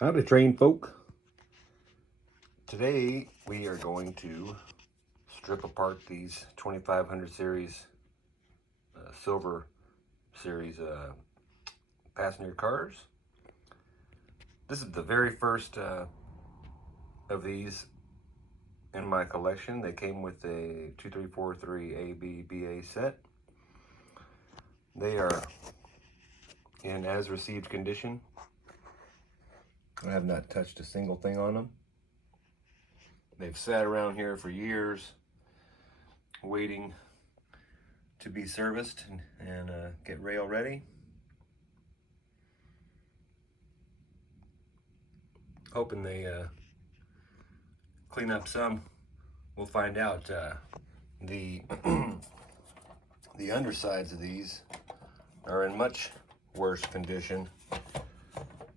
Howdy, train folk. Today we are going to strip apart these 2500 series silver series passenger cars. This is the very first of these in my collection. They came with a 2343 ABBA set. They are in as received condition. I have not touched a single thing on them. They've sat around here for years waiting to be serviced and get rail ready. Hoping they clean up some. We'll find out. The the undersides of these are in much worse condition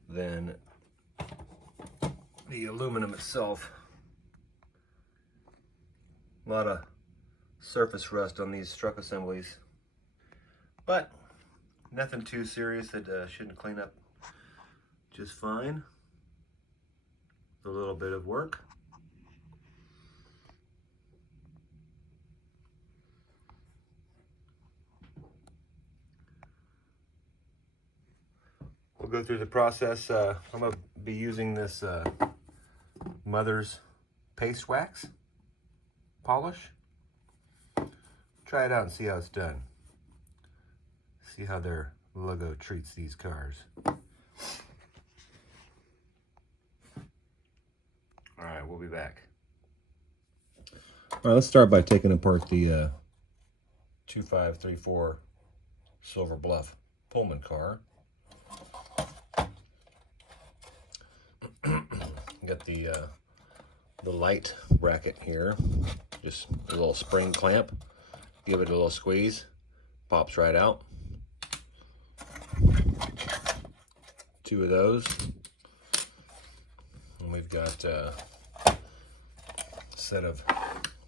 than the aluminum itself. A lot of surface rust on these truck assemblies, but nothing too serious that shouldn't clean up just fine. A little bit of work. We'll go through the process. I'm going to be using this Mother's paste wax polish. Try it out and see how it's done. See how their logo treats these cars. Alright, we'll be back. Alright, let's start by taking apart the 2534 Silver Bluff Pullman car. Got the light bracket here, just a little spring clamp. Give it a little squeeze, pops right out. Two of those, and we've got a set of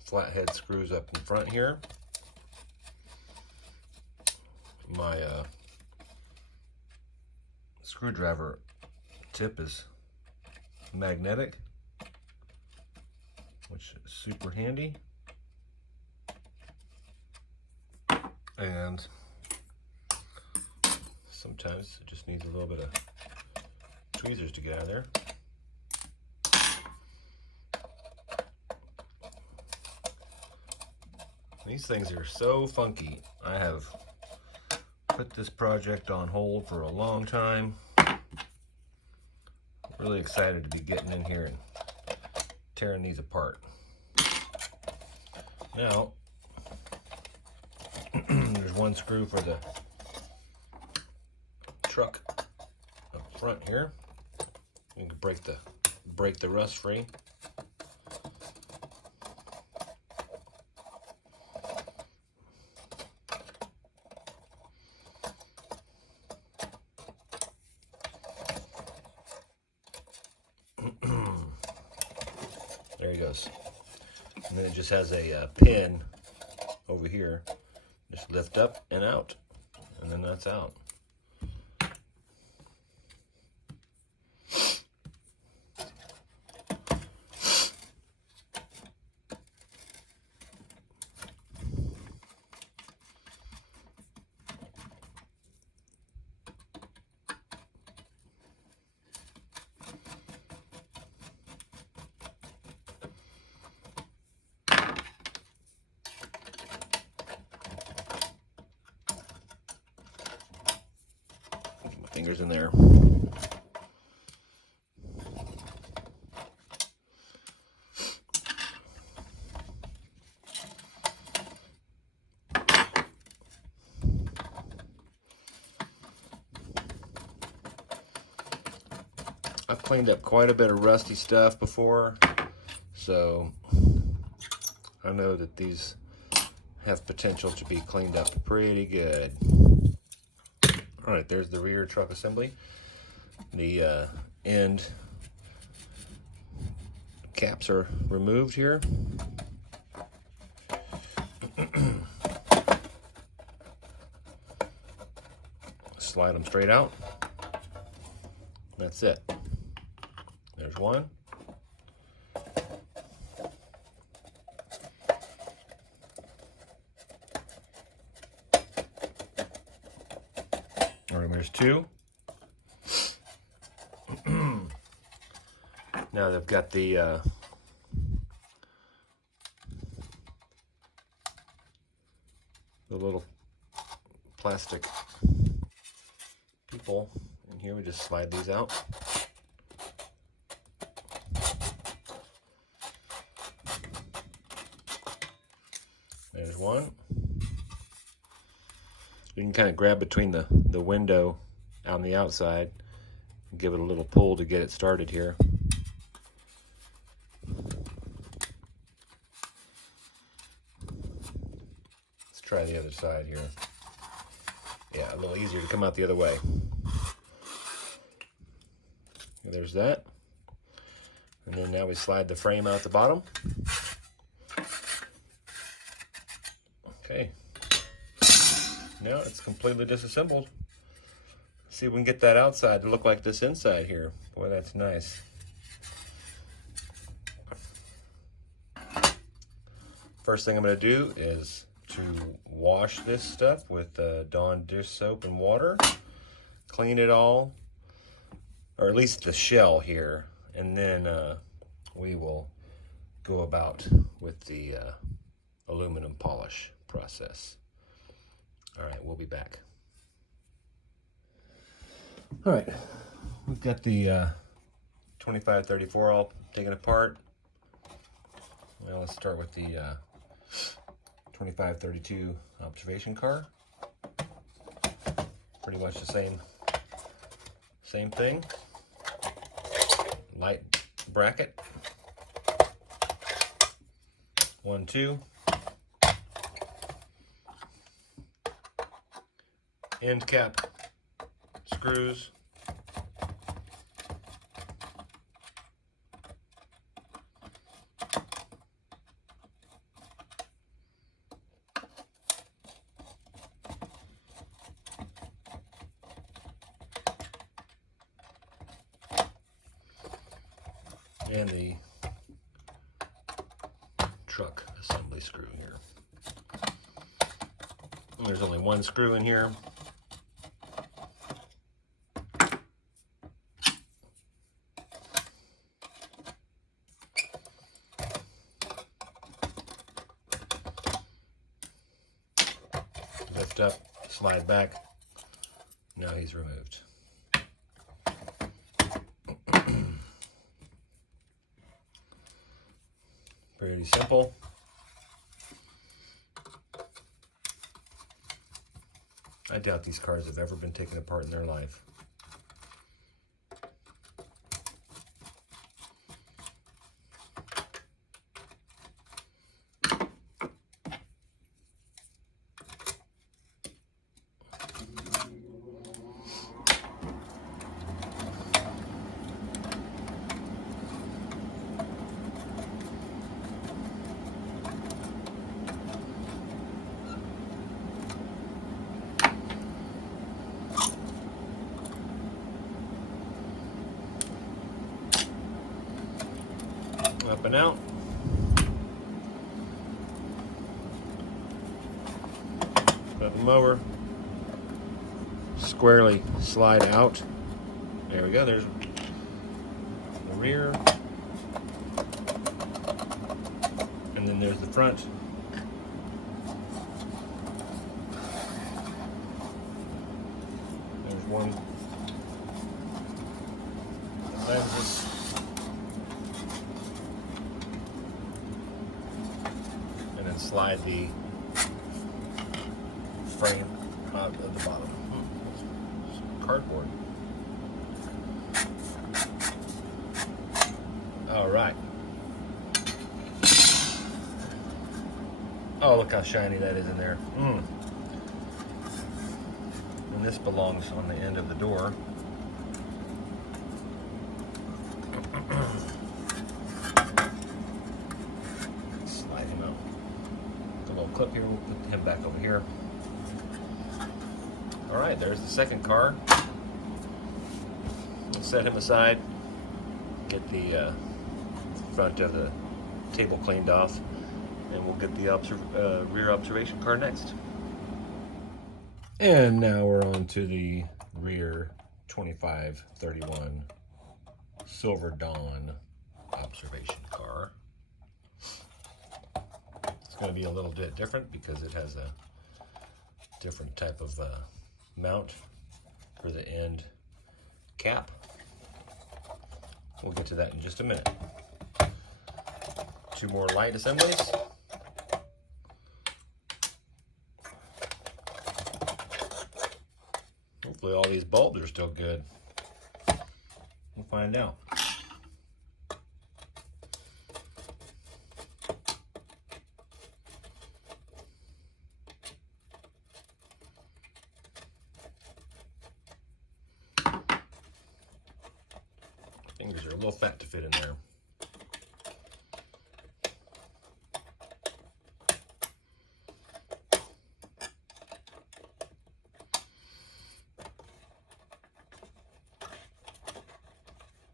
flathead screws up in front here. My screwdriver tip is magnetic, which is super handy. And sometimes it just needs a little bit of tweezers to get out of there. These things are so funky. I have put this project on hold for a long time. Really excited to be getting in here and tearing these apart. Now, there's one screw for the truck up front here. You can break the rust free. There he goes. And then it just has a pin over here. Just lift up and out, and then that's out. Fingers in there. I've cleaned up quite a bit of rusty stuff before, so I know that these have potential to be cleaned up pretty good. Alright, there's the rear truck assembly. The end caps are removed here. Slide them straight out. That's it. There's one. All right, there's two. Now they've got the little plastic people in here. We just slide these out. There's one. You can kind of grab between the window on the outside and give it a little pull to get it started here. Let's try the other side here. Yeah, a little easier to come out the other way. There's that. And then now we slide the frame out the bottom. Okay. Now it's completely disassembled. See if we can get that outside to look like this inside here. Boy, that's nice. First thing I'm going to do is to wash this stuff with Dawn dish soap and water. Clean it all, or at least the shell here, and then we will go about with the aluminum polish process. All right, we'll be back. All right, we've got the 2534 all taken apart. Well, let's start with the 2532 observation car. Pretty much the same thing. Light bracket. 1, 2. End cap screws. And the truck assembly screw here. There's only one screw in here. Lift up, slide back. Now he's removed. Pretty simple. I doubt these cars have ever been taken apart in their life. Up and out. Let the mower squarely slide out. There we go. There's the rear. And then there's the front. There's one. Lenses. Slide the frame out of the bottom. Cardboard. All right. Oh, look how shiny that is in there. And this belongs on the end of the door. Clip here, we'll put him back over here. All right, there's the second car. We'll set him aside, Get the front of the table cleaned off, and we'll get the rear observation car next. And now we're on to the rear 2531 Silver Dawn observation car. It's going to be a little bit different because it has a different type of mount for the end cap. We'll get to that in just a minute. 2 more light assemblies. Hopefully all these bulbs are still good. We'll find out. Fingers are a little fat to fit in there.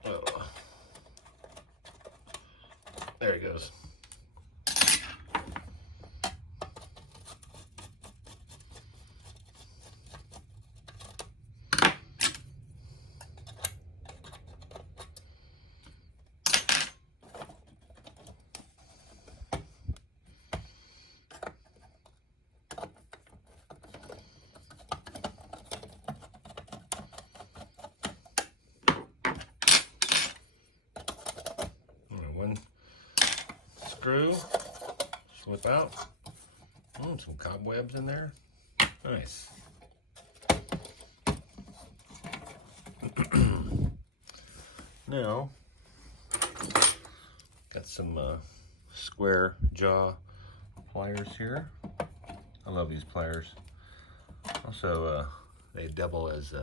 Oh. There he goes. One screw, slip out. Some cobwebs in there. Nice. Now, got some square jaw pliers here. I love these pliers. Also, they double as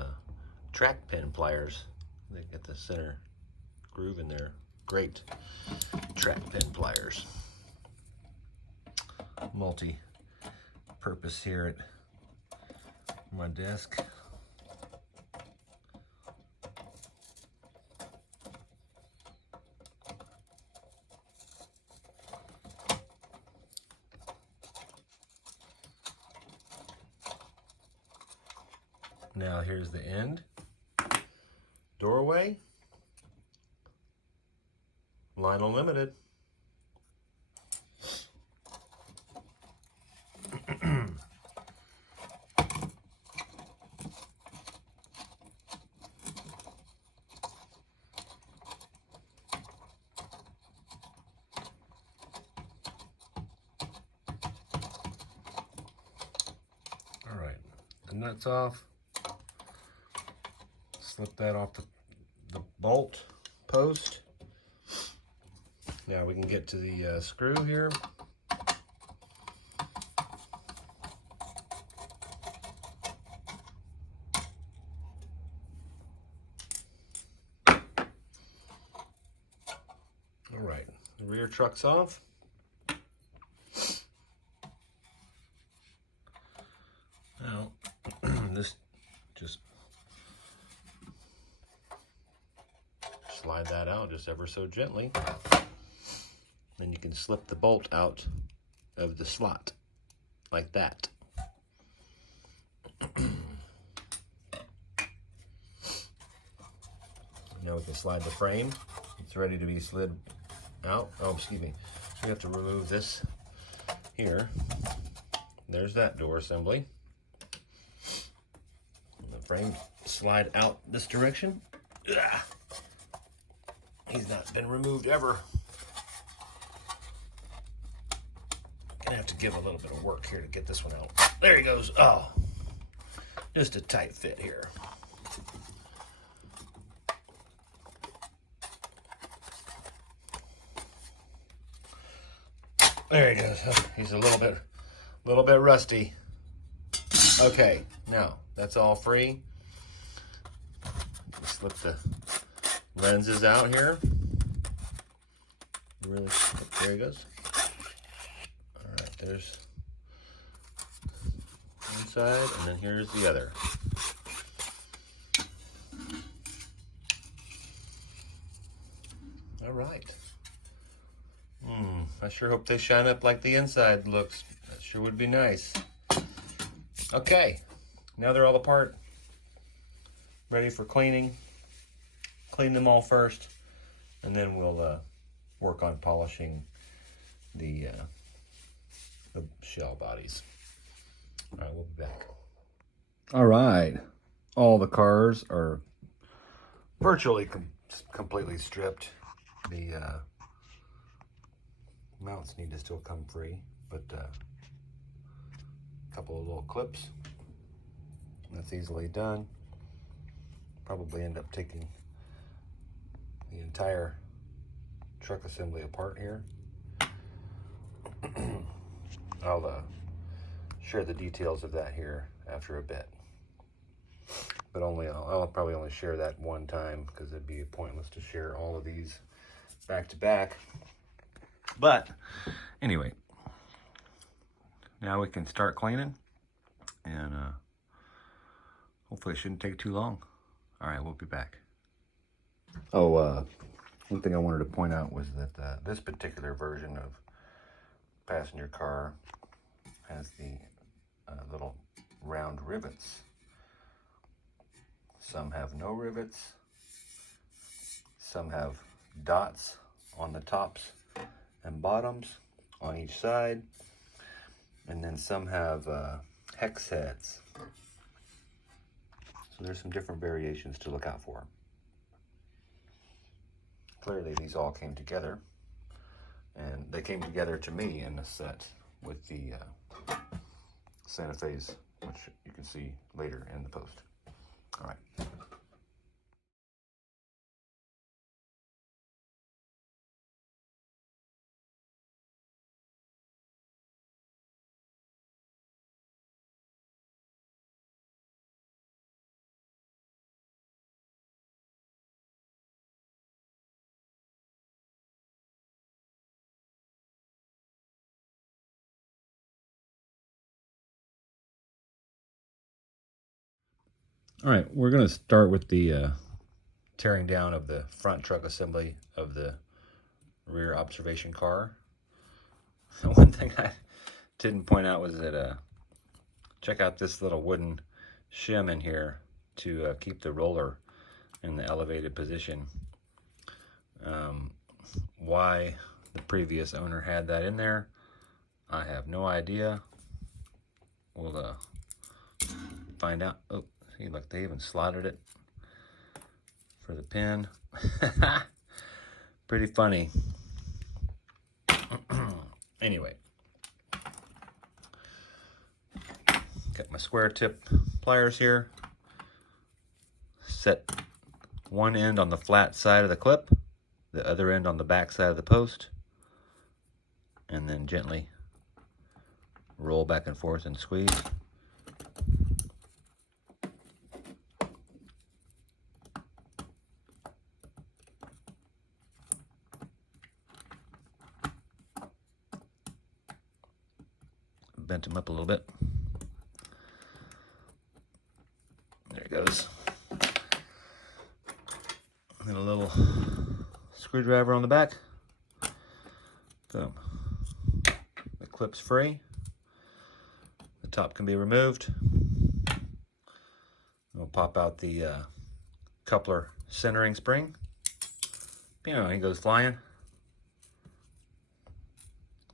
track pin pliers. They get the center groove in there. Great track pin pliers. Multi-purpose here at my desk. Now here's the end doorway. Lionel Limited. All right, the nuts off. Slip that off the bolt post. Now we can get to the screw here. All right, the rear truck's off. Now, this just slide that out just ever so gently. Then you can slip the bolt out of the slot like that. Now we can slide the frame. It's ready to be slid out. Oh, excuse me. So we have to remove this here. There's that door assembly. And the frame slide out this direction. Ugh. He's not been removed ever. Gonna have to give a little bit of work here to get this one out. There he goes. Oh, just a tight fit here. There he goes. He's a little bit rusty. Okay, now that's all free. Slip the lenses out here. Really, there he goes. All right, there's one side, and then here's the other. All right. I sure hope they shine up like the inside looks. That sure would be nice. Okay, now they're all apart, ready for cleaning. Clean them all first, and then we'll work on polishing the shell bodies. All right, we'll be back. All right, all the cars are virtually completely stripped. The mounts need to still come free, but a couple of little clips. That's easily done. Probably end up taking the entire truck assembly apart here. I'll share the details of that here after a bit. But I'll probably only share that one time, because it'd be pointless to share all of these back to back. But anyway, now we can start cleaning, and hopefully it shouldn't take too long. All right, we'll be back. Oh, one thing I wanted to point out was that this particular version of passenger car has the little round rivets. Some have no rivets. Some have dots on the tops and bottoms on each side. And then some have hex heads. So there's some different variations to look out for. Clearly these all came together, and they came together to me in a set with the Santa Fe's, which you can see later in the post. All right. All right, we're going to start with the tearing down of the front truck assembly of the rear observation car. One thing I didn't point out was that check out this little wooden shim in here to keep the roller in the elevated position. Why the previous owner had that in there, I have no idea. We'll find out. Oh, see, look, they even slotted it for the pin. Pretty funny. Anyway, got my square tip pliers here. Set one end on the flat side of the clip, the other end on the back side of the post, and then gently roll back and forth and squeeze. Bent them up a little bit. There it goes. And a little screwdriver on the back. Boom. The clip's free. The top can be removed. We'll pop out the coupler centering spring. You know, he goes flying.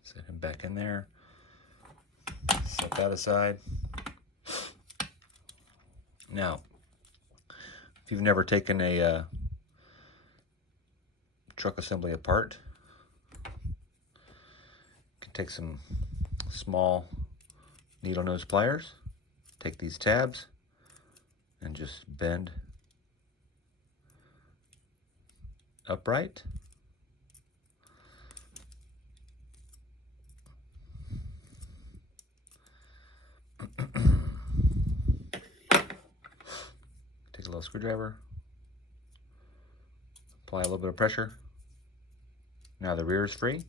Set him back in there. Set that aside. Now, if you've never taken a truck assembly apart, you can take some small needle nose pliers, take these tabs, and just bend upright. Take a little screwdriver, apply a little bit of pressure. Now the rear is free.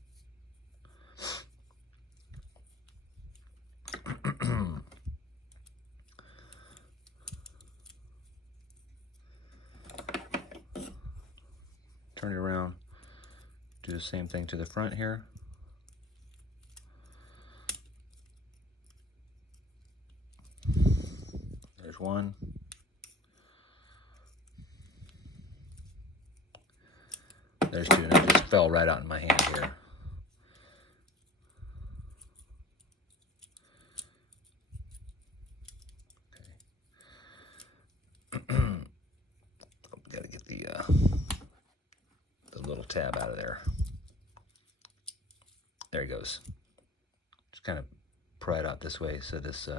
Turn it around Do the same thing to the front here. There's one. There's two, and it just fell right out in my hand here. Okay. Gotta get the little tab out of there. There he goes. Just kind of pry it out this way so this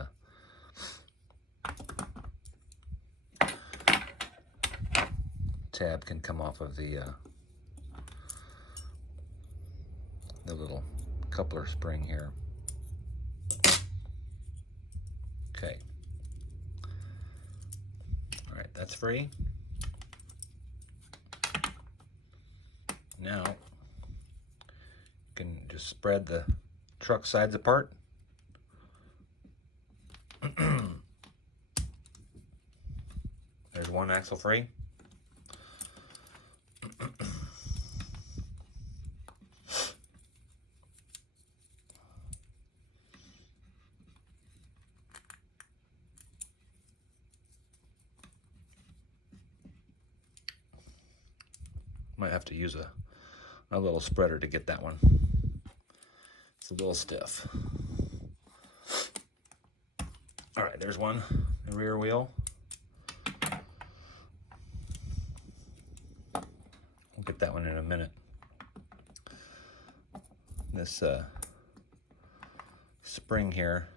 tab can come off of the little coupler spring here. Okay. All right, that's free. Now, you can just spread the truck sides apart. There's one axle free. Might have to use a little spreader to get that one. It's a little stiff. All right, there's one, the rear wheel. We'll get that one in a minute. This spring here,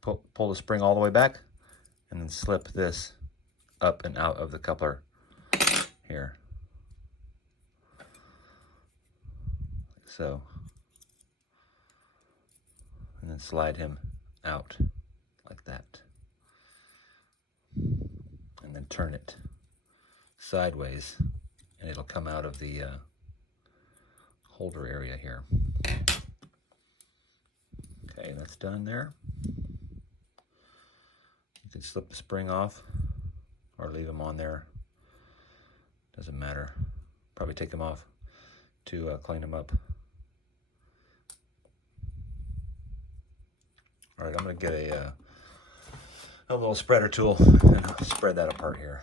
pull the spring all the way back and then slip this up and out of the coupler here. Like so. And then slide him out like that. And then turn it sideways and it'll come out of the holder area here. Okay, that's done there. You can slip the spring off or leave them on there. Doesn't matter. Probably take them off to clean them up. All right, I'm gonna get a little spreader tool and I'll spread that apart here.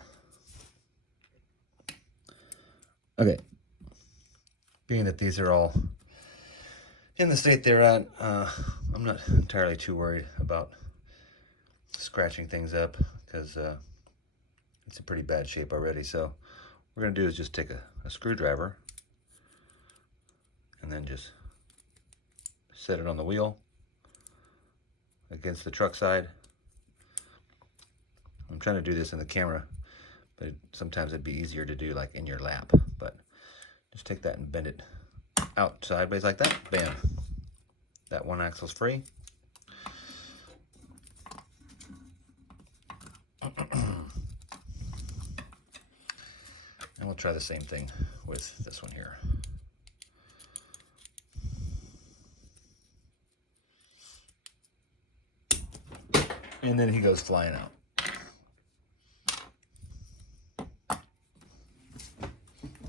Okay, being that these are all in the state they're at, I'm not entirely too worried about scratching things up because it's in pretty bad shape already. So what we're gonna do is just take a screwdriver and then just set it on the wheel against the truck side. I'm trying to do this in the camera, but sometimes it'd be easier to do like in your lap. But just take that and bend it out sideways like that. Bam. That one axle's free. And we'll try the same thing with this one here. And then he goes flying out.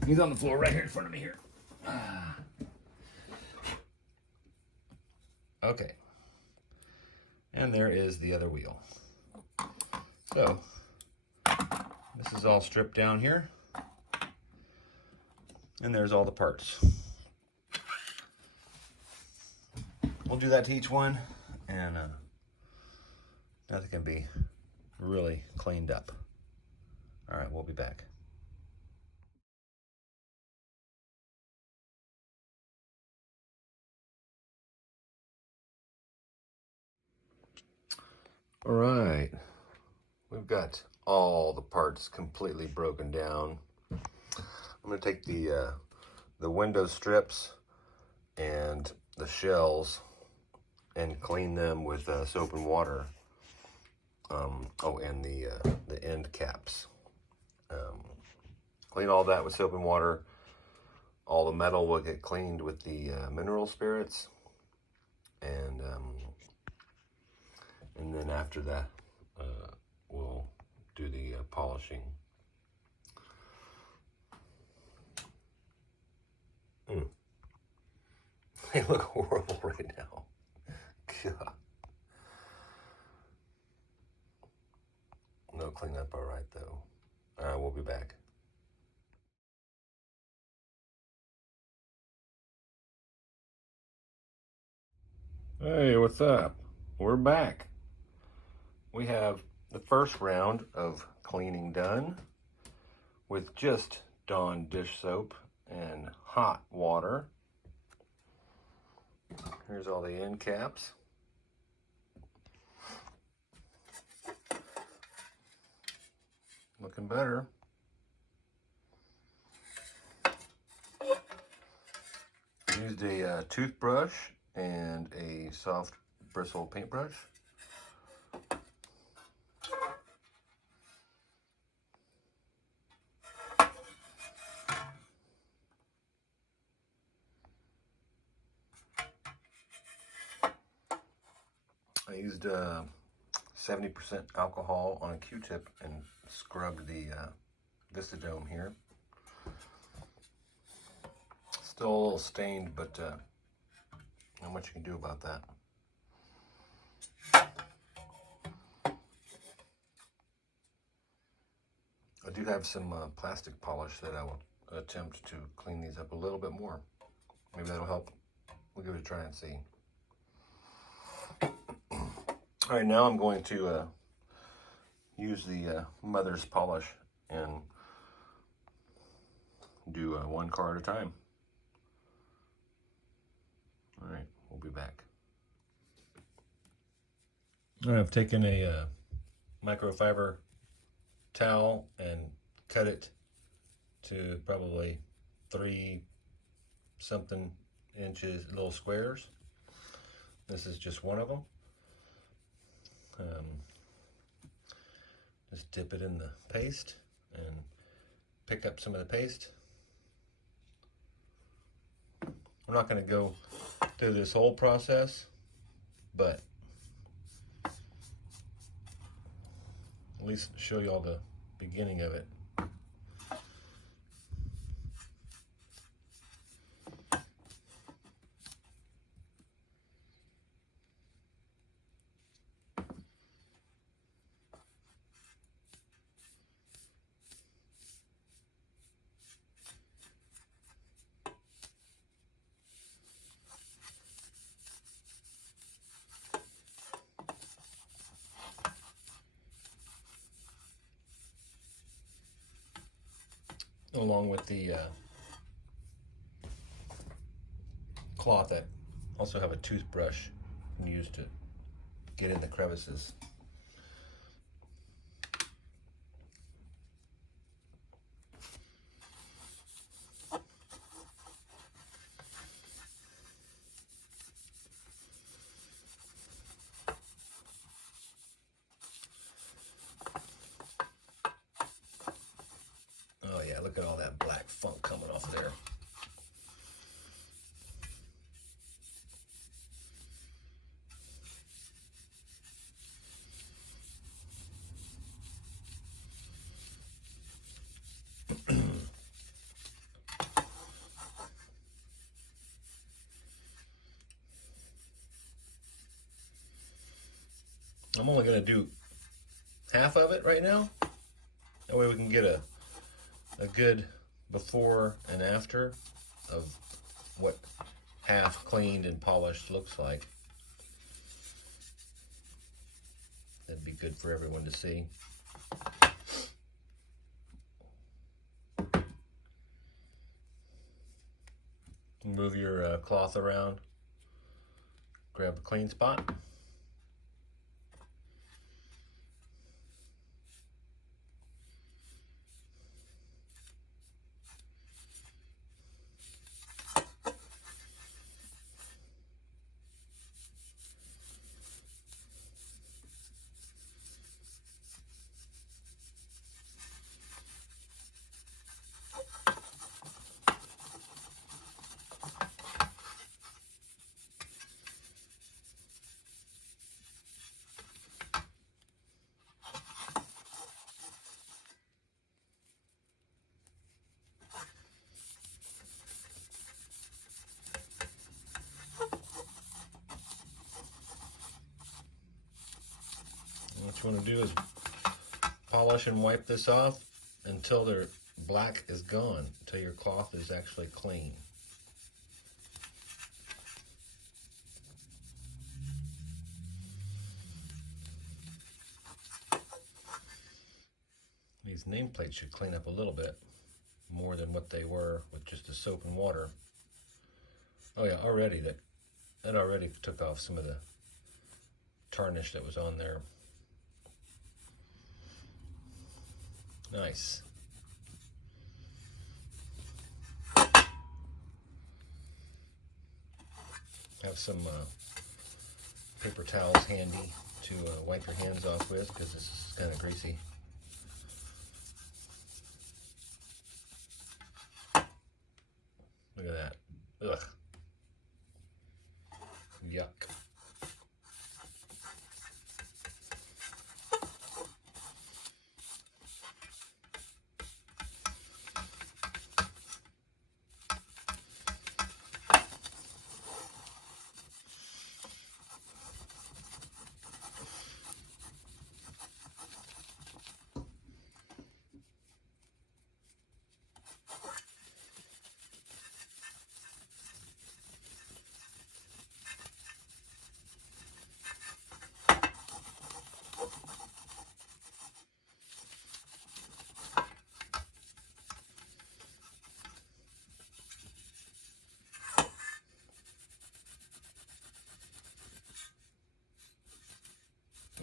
He's on the floor right here in front of me here. Okay. And there is the other wheel. So, this is all stripped down here. And there's all the parts. We'll do that to each one, and now they can be really cleaned up. All right, we'll be back. All right, we've got all the parts completely broken down. I'm gonna take the window strips and the shells and clean them with soap and water. Oh, and the end caps. Clean all that with soap and water. All the metal will get cleaned with the mineral spirits, and then after that, we'll do the polishing. They look horrible right now. God. No cleanup, all right, though. All right, we'll be back. Hey, what's up? We're back. We have the first round of cleaning done with just Dawn dish soap and hot water. Here's all the end caps. Looking better. Used a toothbrush and a soft bristle paintbrush. I used 70% alcohol on a Q-tip and scrubbed the Dome here. Still a little stained, but not much you can do about that. I do have some plastic polish that I will attempt to clean these up a little bit more. Maybe that'll help. We'll give it a try and see. All right, now I'm going to use the mother's polish and do one car at a time. All right, we'll be back. All right, I've taken a microfiber towel and cut it to probably 3-something inches, little squares. This is just one of them. Just dip it in the paste and pick up some of the paste. We're not going to go through this whole process, but at least show you all the beginning of it. Along with the cloth, I also have a toothbrush and use to get in the crevices. Oh yeah, look at all that black funk coming off there. I'm only going to do half of it right now. That way we can get a good before and after of what half cleaned and polished looks like. That'd be good for everyone to see. Move your cloth around. Grab a clean spot. What you want to do is polish and wipe this off until their black is gone, until your cloth is actually clean. These nameplates should clean up a little bit more than what they were with just the soap and water. Oh yeah, already that already took off some of the tarnish that was on there. Nice. Have some paper towels handy to wipe your hands off with, because this is kind of greasy. Look at that. Ugh. Yuck.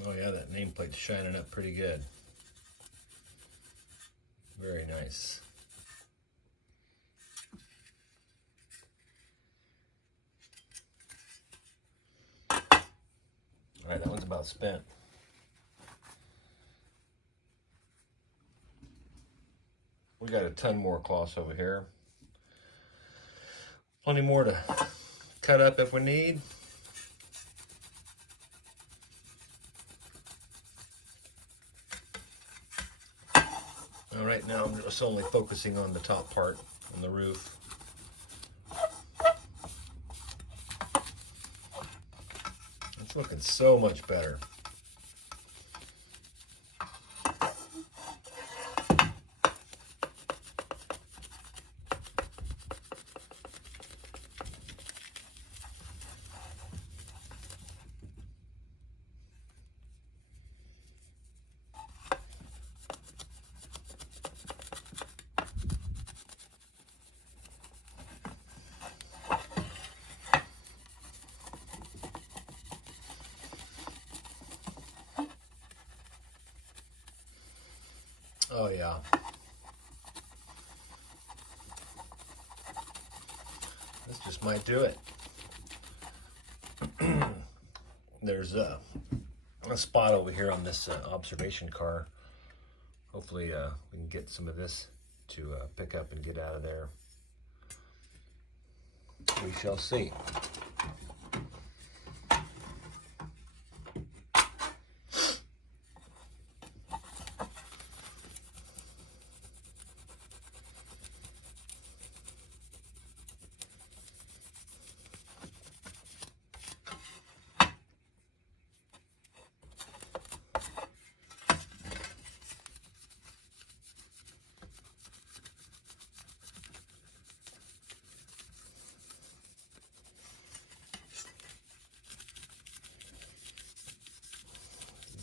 Oh yeah, that nameplate's shining up pretty good. Very nice. All right, that one's about spent. We got a ton more cloths over here. Plenty more to cut up if we need. All right, now I'm just only focusing on the top part, on the roof. It's looking so much better. Oh yeah. This just might do it. There's a spot over here on this observation car. Hopefully we can get some of this to pick up and get out of there. We shall see.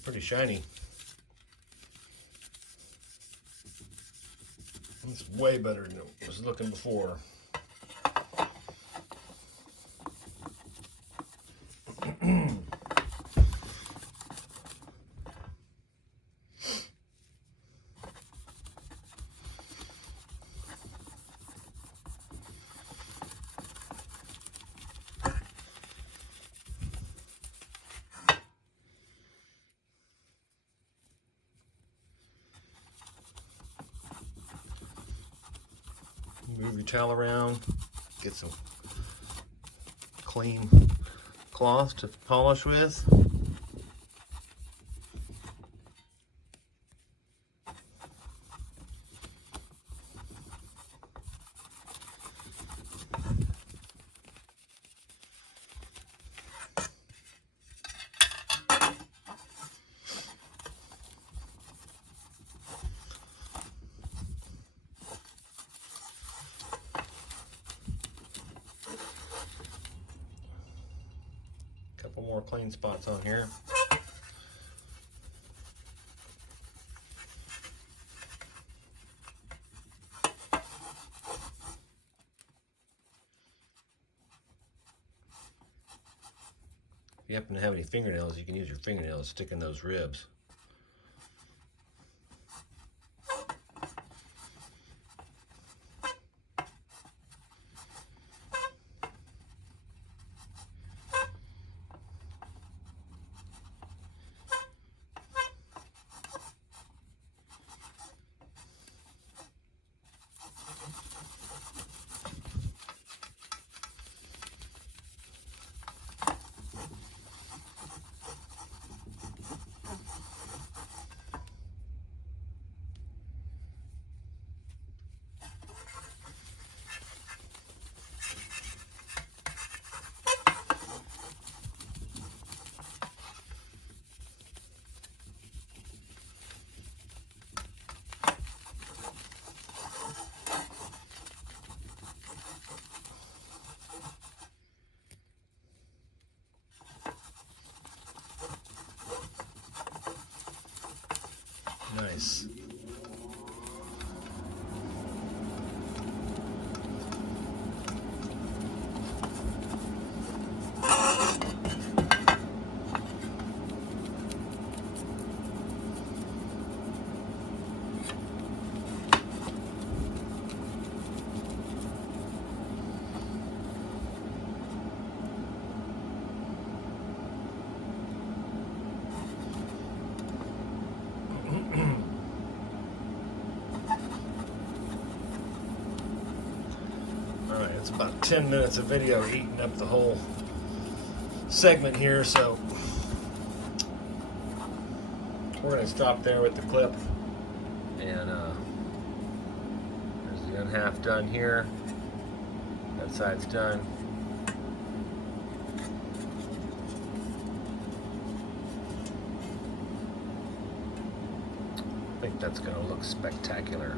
Pretty shiny. It's way better than it was looking before. Move your towel around, get some clean cloth to polish with. more clean spots on here. If you happen to have any fingernails, you can use your fingernails to stick in those ribs. Nice. Alright, it's about 10 minutes of video eating up the whole segment here, so we're going to stop there with the clip. And there's the unhalf done here. That side's done. I think that's going to look spectacular.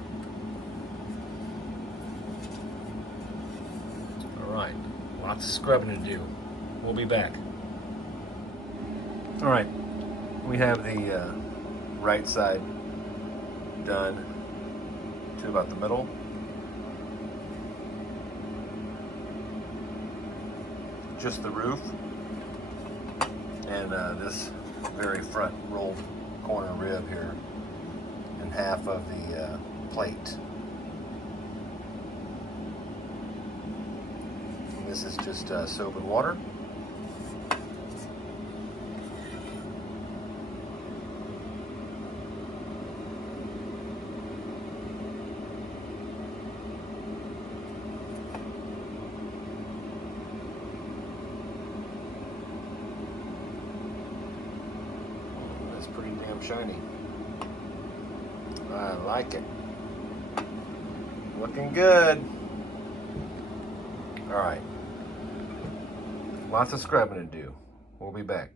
Alright, lots of scrubbing to do. We'll be back. Alright, we have the right side done to about the middle. Just the roof and this very front rolled corner rib here and half of the plate. And this is just soap and water. Pretty damn shiny. I like it. Looking good. Alright. Lots of scrubbing to do. We'll be back.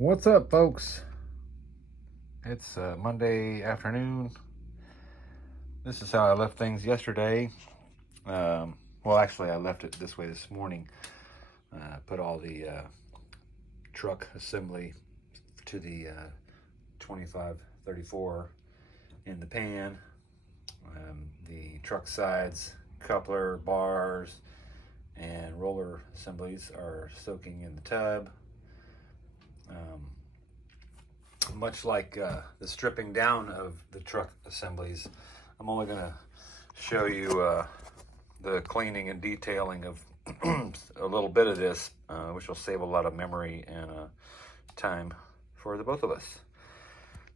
What's up, folks? It's Monday afternoon. This is how I left things yesterday. Well, actually, I left it this way this morning. Put all the truck assembly to the 2534 in the pan. The truck sides, coupler, bars, and roller assemblies are soaking in the tub. Much like the stripping down of the truck assemblies, I'm only going to show you the cleaning and detailing of a little bit of this, which will save a lot of memory and time for the both of us.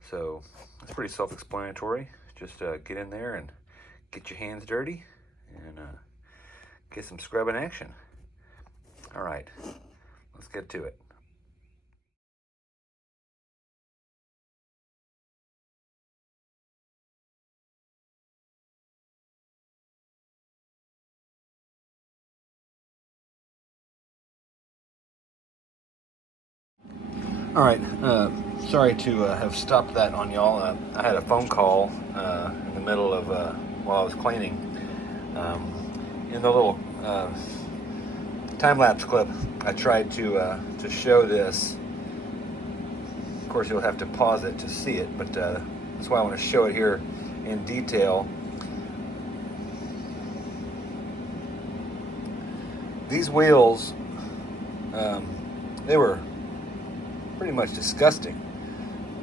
So it's pretty self-explanatory. Just get in there and get your hands dirty and get some scrubbing action. All right, let's get to it. All right, sorry to have stopped that on y'all. I had a phone call in the middle of while I was cleaning. In the little time-lapse clip, I tried to show this. Of course, you'll have to pause it to see it, but that's why I want to show it here in detail. These wheels, they were pretty much disgusting.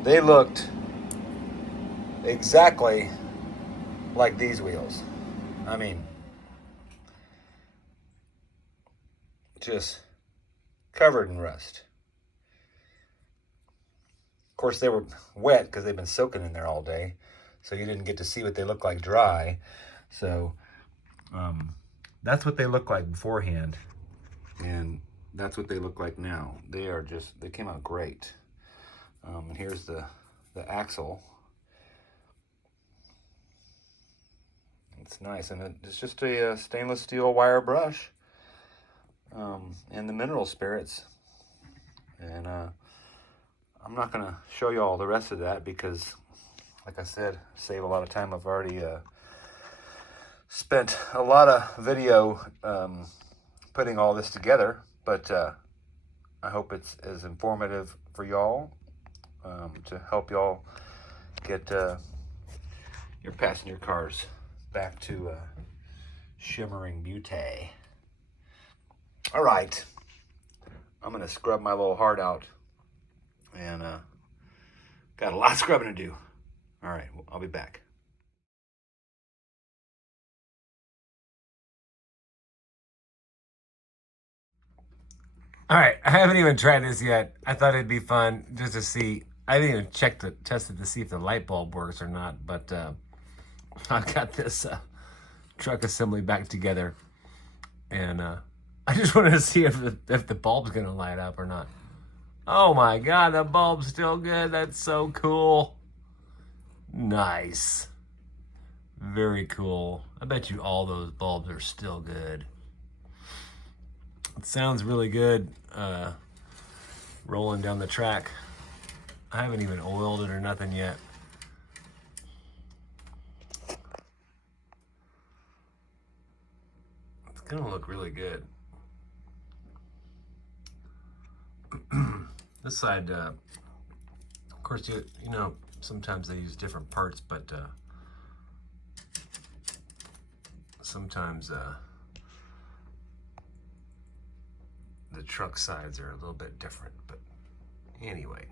They looked exactly like these wheels. I mean, just covered in rust. Of course, they were wet because they've been soaking in there all day, so you didn't get to see what they look like dry. So that's what they look like beforehand, and that's what they look like now. They came out great. And here's the axle. It's nice, and it's just a stainless steel wire brush and the mineral spirits. And I'm not going to show you all the rest of that because, like I said, save a lot of time. I've already spent a lot of video putting all this together, but I hope it's as informative for y'all to help y'all get your passenger cars back to shimmering beauty. All right, I'm gonna scrub my little heart out, and got a lot of scrubbing to do. All right, well, I'll be back. All right, I haven't even tried this yet. I thought it'd be fun just to see. I didn't even test it to see if the light bulb works or not, but I've got this truck assembly back together, and I just wanted to see if the bulb's gonna light up or not. Oh my God, the bulb's still good. That's so cool. Nice. Very cool. I bet you all those bulbs are still good. It sounds really good rolling down the track. I haven't even oiled it or nothing yet. It's gonna look really good. This side, of course, you know, sometimes they use different parts, but sometimes the truck sides are a little bit different, but anyway,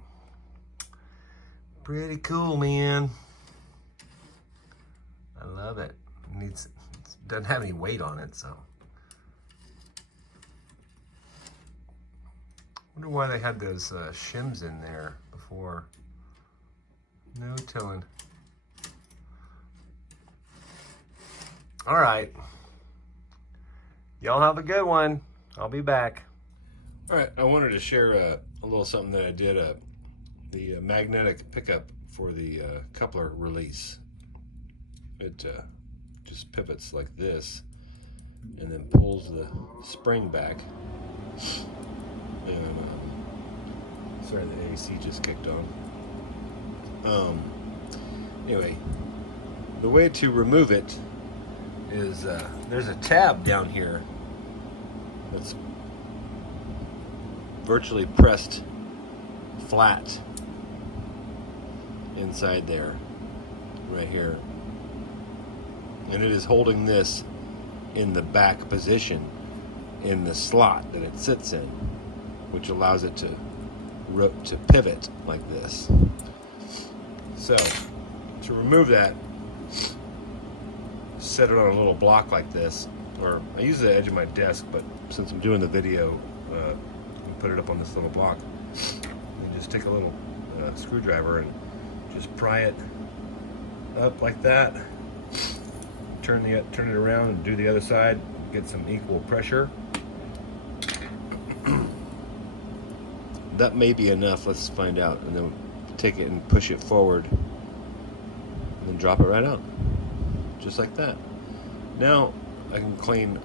pretty cool, man. I love it. It doesn't have any weight on it, so. Wonder why they had those shims in there before. No telling. All right. Y'all have a good one. I'll be back. All right, I wanted to share a little something that I did, the magnetic pickup for the coupler release. It just pivots like this and then pulls the spring back. And sorry, the AC just kicked on. Anyway, the way to remove it is there's a tab down here that's virtually pressed flat inside there, right here, and it is holding this in the back position in the slot that it sits in, which allows it to pivot like this. So to remove that, set it on a little block like this, or I use the edge of my desk, but since I'm doing the video, put it up on this little block. You just take a little screwdriver and just pry it up like that. Turn it around and do the other side. Get some equal pressure. That may be enough. Let's find out. And then take it and push it forward, and then drop it right out, just like that. Now I can clean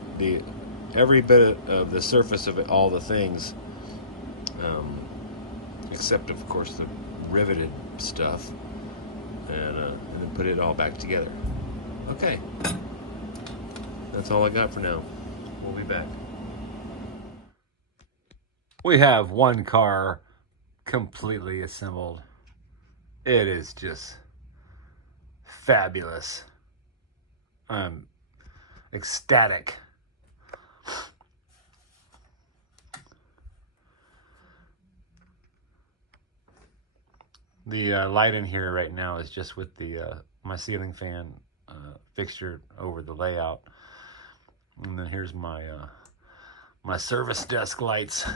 every bit of the surface of it, all the things. except of course the riveted stuff, and then put it all back together. Okay, that's all I got for now. We'll be back. We have one car completely assembled. It is just fabulous. I'm ecstatic. The light in here right now is just with the my ceiling fan fixture over the layout, and then here's my my service desk lights.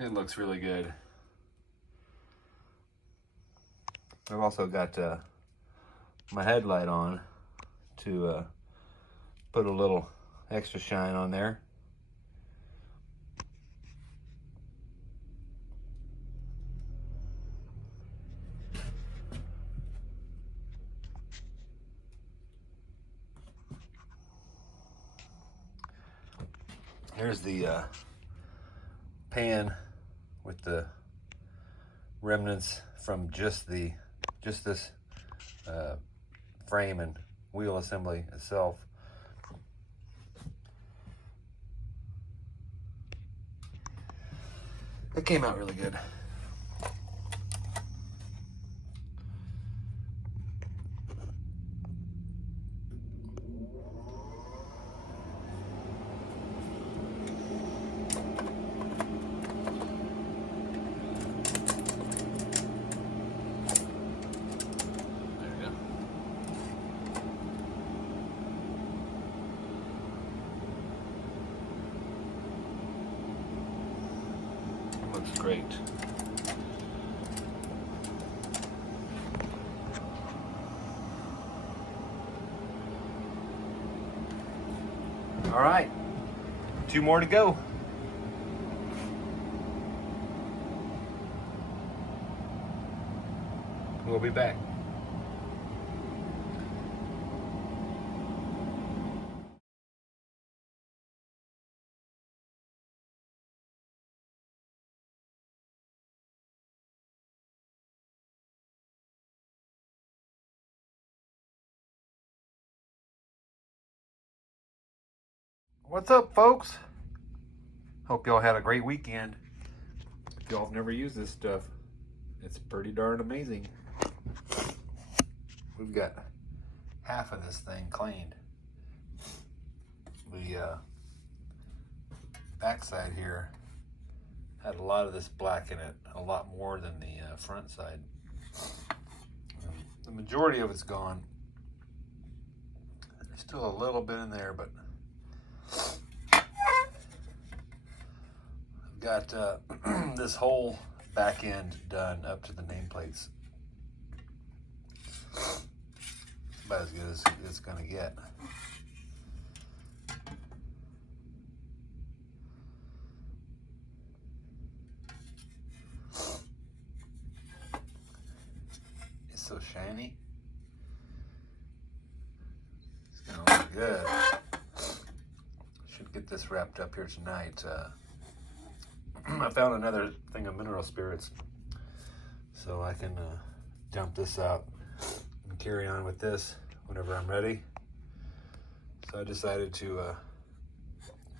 It looks really good. I've also got my headlight on to put a little extra shine on there. Here's the pan with the remnants from just this frame and wheel assembly itself. It came out really good. Looks great. All right, 2 more to go. We'll be back. What's up, folks? Hope y'all had a great weekend. If y'all have never used this stuff, it's pretty darn amazing. We've got half of this thing cleaned. The backside here had a lot of this black in it, a lot more than the front side. The majority of it's gone. There's still a little bit in there, but I've got this whole back end done up to the nameplates. About as good as it's gonna get. It's so shiny. It's gonna look good. Should get this wrapped up here tonight. I found another thing of mineral spirits, so I can dump this out and carry on with this whenever I'm ready. So I decided to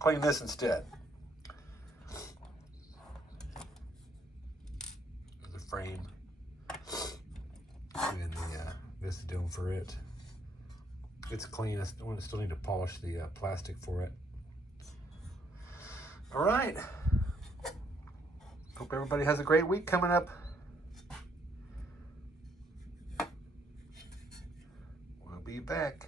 clean this instead. The frame and the Vista dome for it. It's clean. I still need to polish the plastic for it. All right. Hope everybody has a great week coming up. We'll be back.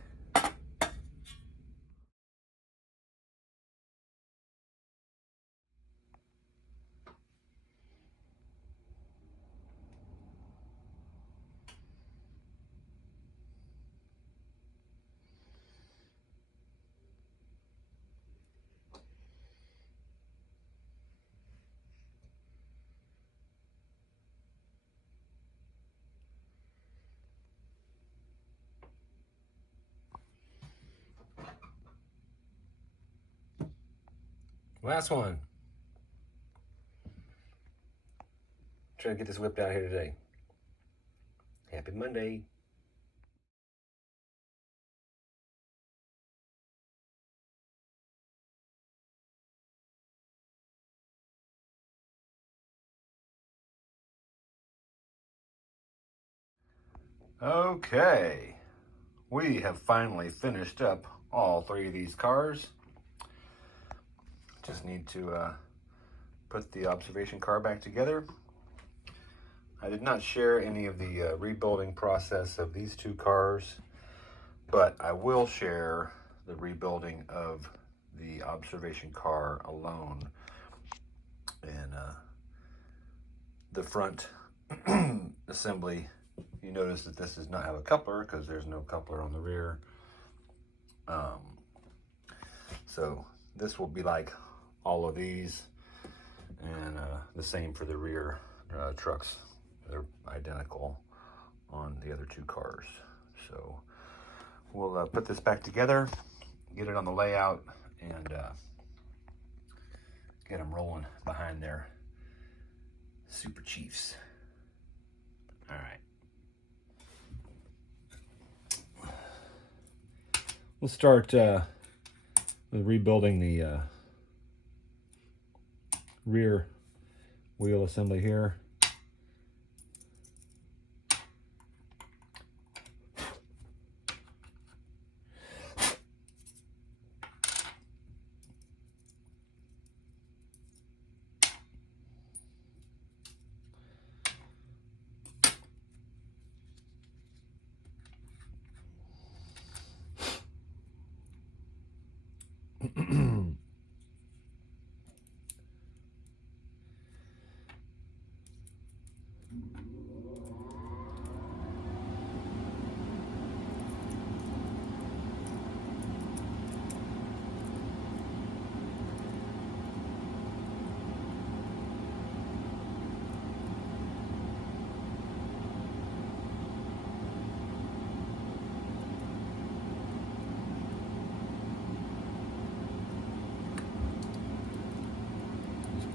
Last one. Trying to get this whipped out here today. Happy Monday. Okay, we have finally finished up all 3 of these cars. Just need to put the observation car back together. I did not share any of the rebuilding process of these 2 cars, but I will share the rebuilding of the observation car alone. And the front assembly, you notice that this does not have a coupler because there's no coupler on the rear. So this will be like all of these, and the same for the rear trucks. They're identical on the other 2 cars. So we'll put this back together, get it on the layout, and get them rolling behind their Super Chiefs. All right. We'll start with rebuilding the rear wheel assembly here.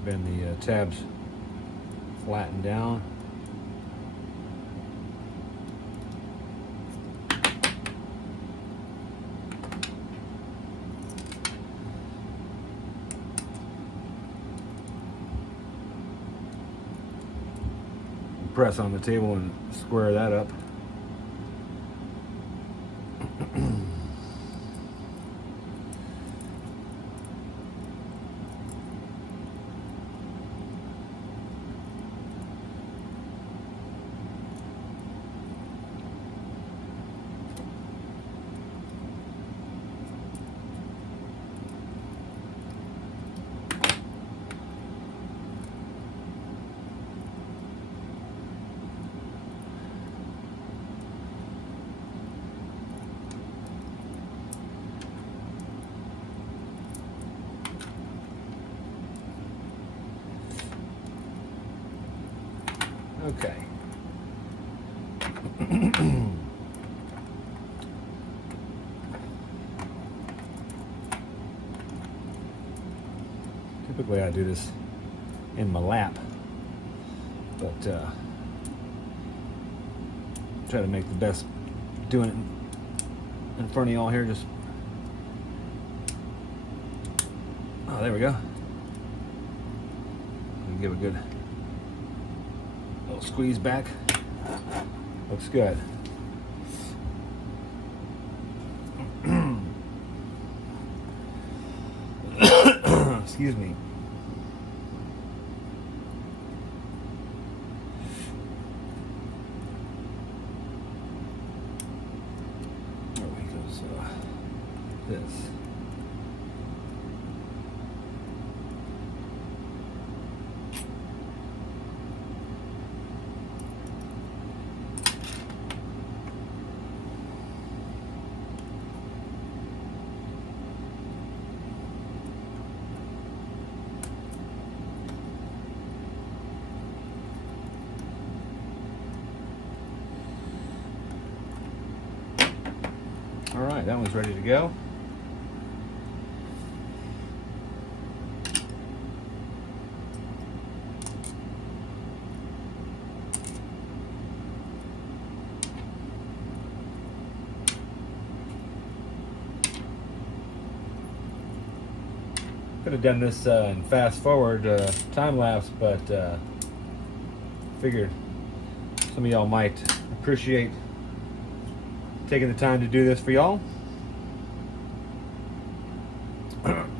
Bend the tabs flatten down. Press on the table and square that up. Okay. Typically I do this in my lap, but try to make the best doing it in front of y'all here. Just, oh, there we go. Give a good little squeeze back. Looks good. Excuse me. There we go. So this. All right, that one's ready to go. Could have done this in fast forward time lapse, but figured some of y'all might appreciate taking the time to do this for y'all.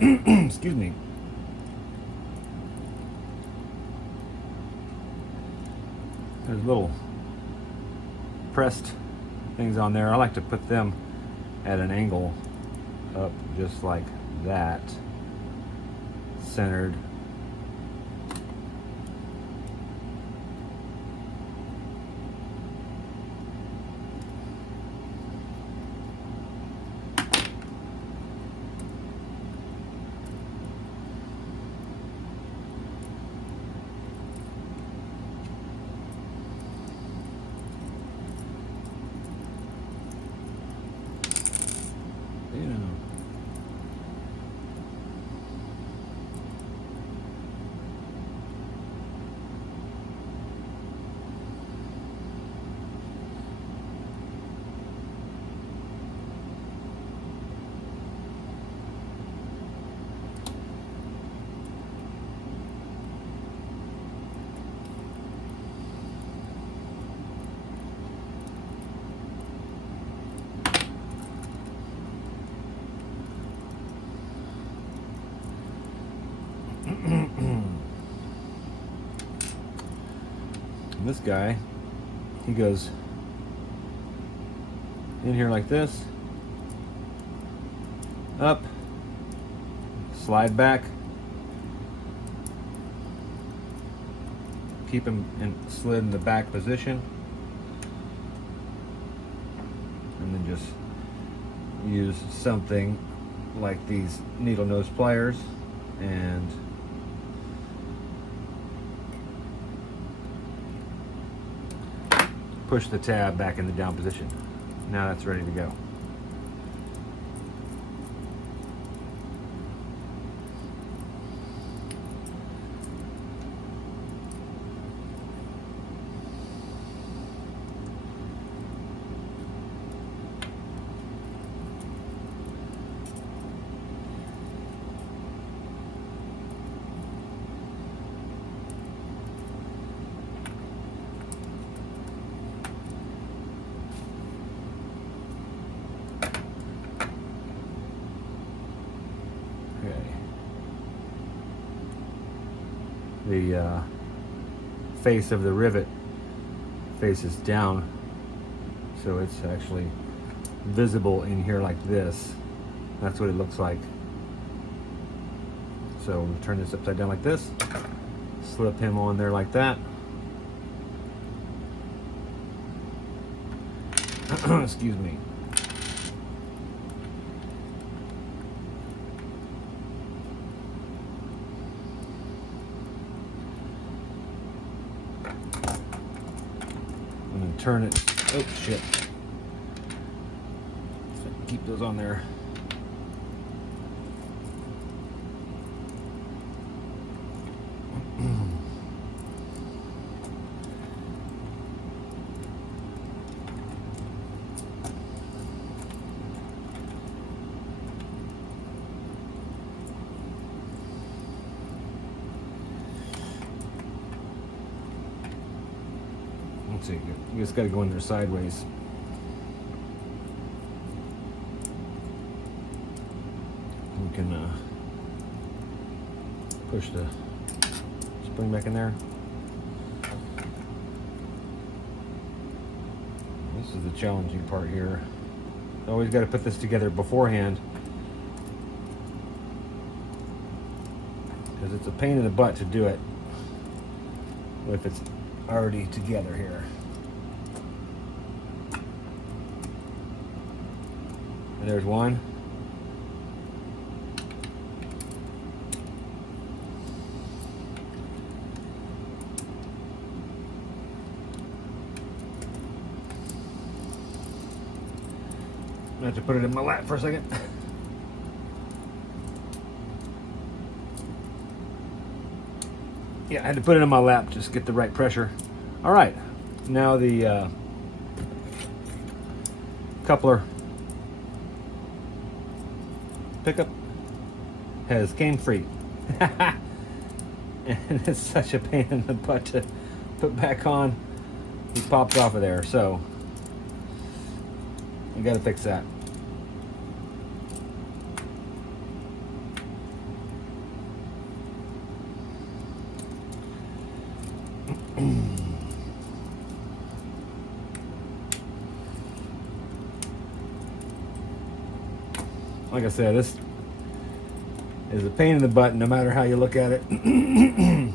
Excuse me. There's little pressed things on there. I like to put them at an angle up just like that, centered. This guy, he goes in here like this, up, slide back, keep him slid in the back position, and then just use something like these needle nose pliers and push the tab back in the down position. Now that's ready to go. The face of the rivet faces down, so it's actually visible in here like this. That's what it looks like. So we'll turn this upside down like this, slip him on there like that. Excuse me. Turn it. Oh shit. So keep those on there. Let's see, you just got to go in there sideways. You can push the spring back in there. This is the challenging part here. Always got to put this together beforehand, because it's a pain in the butt to do it if it's already together here. And there's one. I have to put it in my lap for a second. Yeah, I had to put it in my lap, just get the right pressure. All right, now the coupler pickup came free. And it's such a pain in the butt to put back on. He popped off of there, so we got to fix that. Like I said, this is a pain in the butt no matter how you look at it. And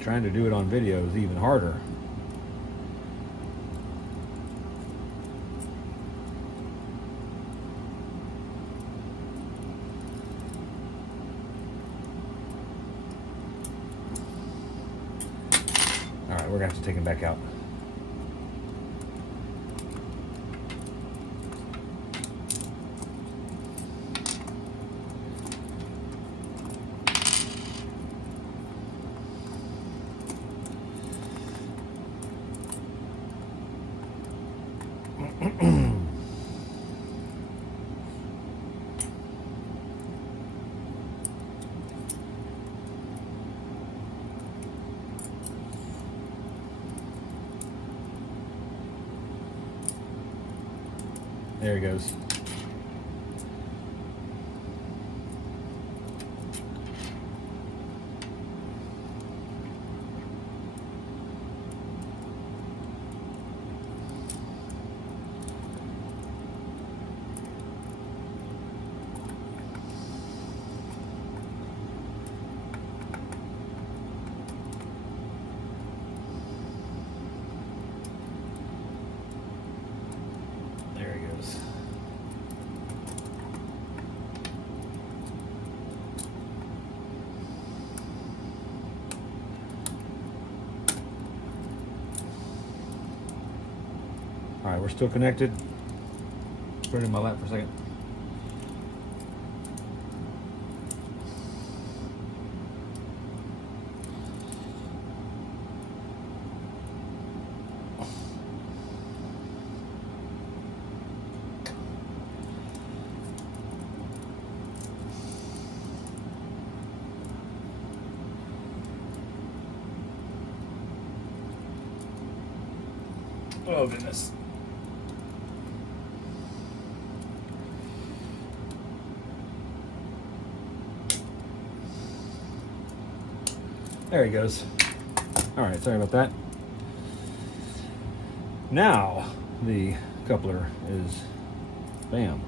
trying to do it on video is even harder. Alright, we're going to have to take him back out. There he goes. There he goes. All right, we're still connected. Put it in my lap for a second. Oh, goodness. There he goes. All right, sorry about that. Now the coupler is, bam.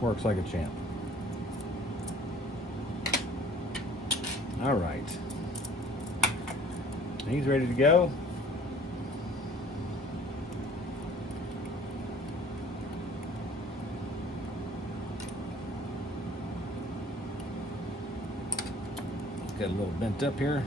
Works like a champ. All right. He's ready to go. Got a little bent up here.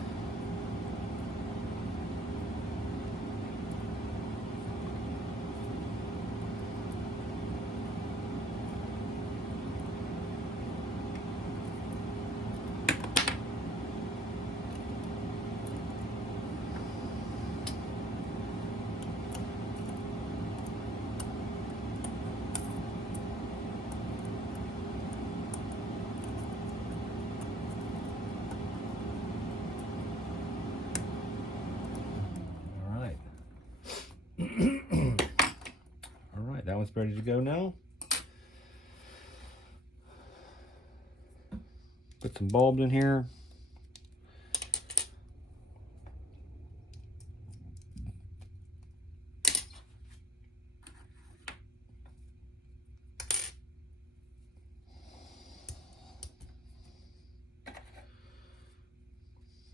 All right, that one's ready to go now. Put some bulbs in here.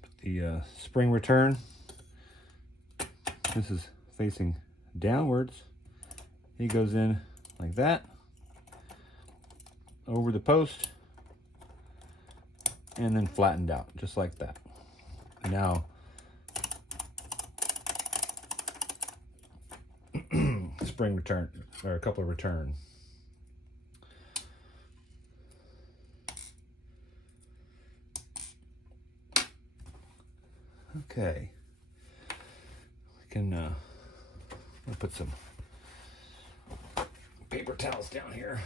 Put the spring return. This is facing downwards. He goes in like that, over the post, and then flattened out, just like that. Now, spring return, or a couple of return. Okay. We can we'll put some paper towels down here.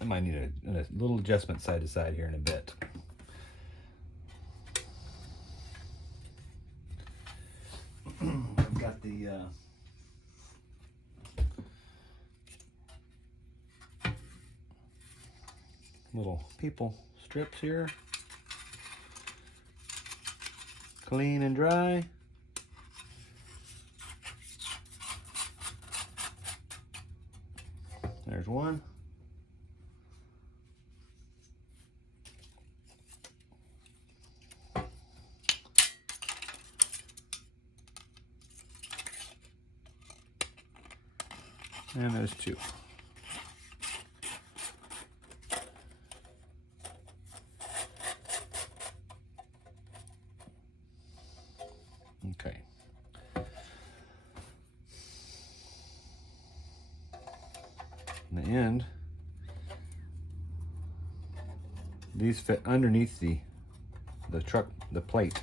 I might need a little adjustment side to side here in a bit. I've got the little people strips here. Clean and dry. There's one. And there's two. Okay. In the end, these fit underneath the plate.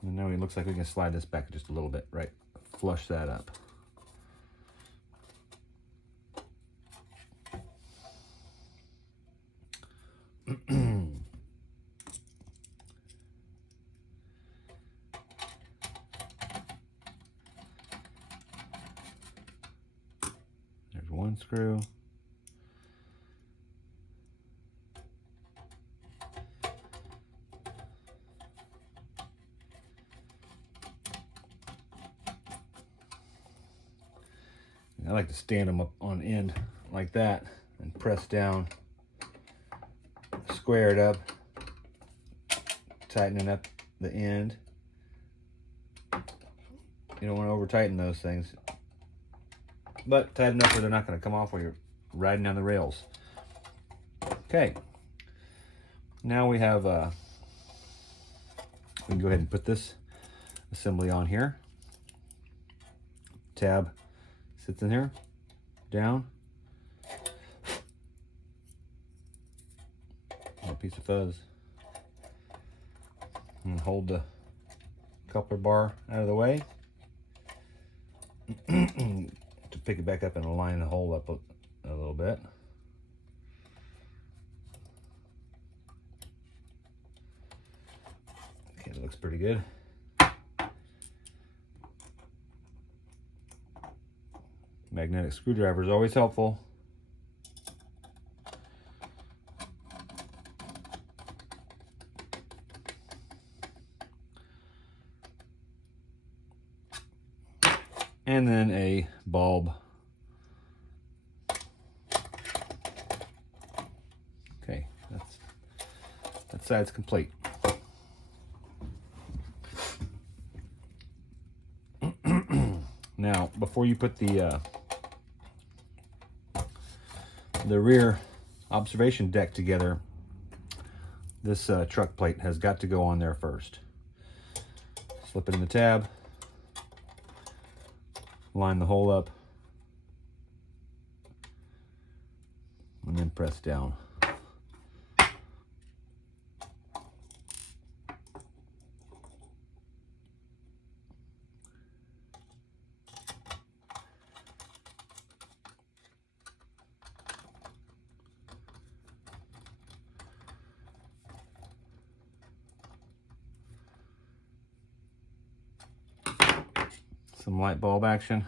And now it looks like we can slide this back just a little bit, right? Flush that up. There's one screw. I like to stand them up on end like that and press down, square it up, tightening up the end. You don't want to over tighten those things, but tight enough where they're not going to come off while you're riding down the rails. Okay, now we have we can go ahead and put this assembly on here. Tab sits in here, down. A piece of fuzz. And hold the coupler bar out of the way. To pick it back up and align the hole up a little bit. Okay, that looks pretty good. Magnetic screwdriver is always helpful. And then a bulb. Okay, that side's complete. Now, before you put the rear observation deck together, this truck plate has got to go on there first. Slip it in the tab, line the hole up, and then press down. Some light bulb action.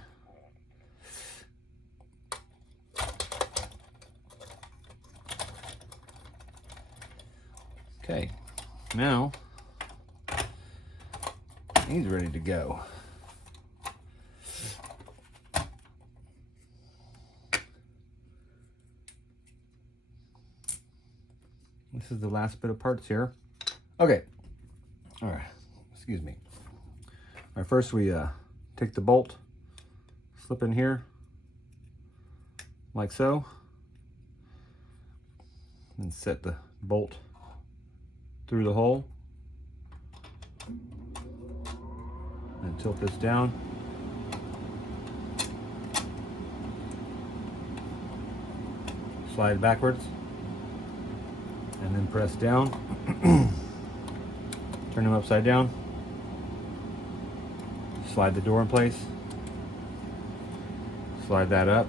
Okay, now he's ready to go. This is the last bit of parts here. Okay, all right, excuse me. All right, first we take the bolt, slip in here, like so, and set the bolt through the hole, and tilt this down. Slide backwards, and then press down. Turn them upside down. Slide the door in place. Slide that up.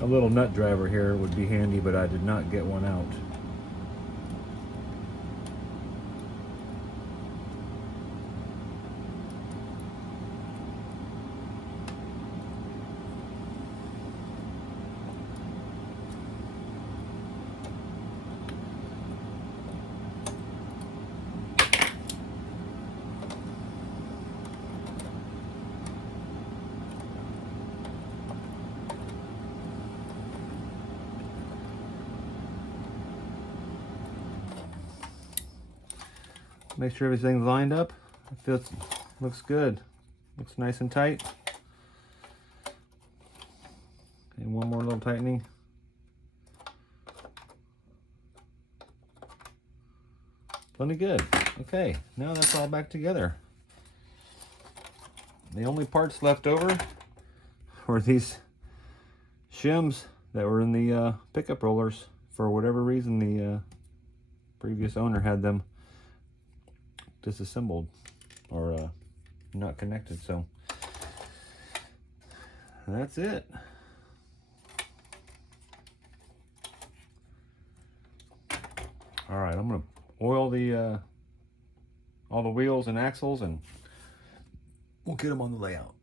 A little nut driver here would be handy, but I did not get one out. Make sure everything's lined up. It feels, looks good. Looks nice and tight. And one more little tightening. Plenty good. Okay, now that's all back together. The only parts left over were these shims that were in the pickup rollers. For whatever reason, the previous owner had them disassembled or not connected, so that's it. All right, I'm gonna oil the all the wheels and axles, and we'll get them on the layout.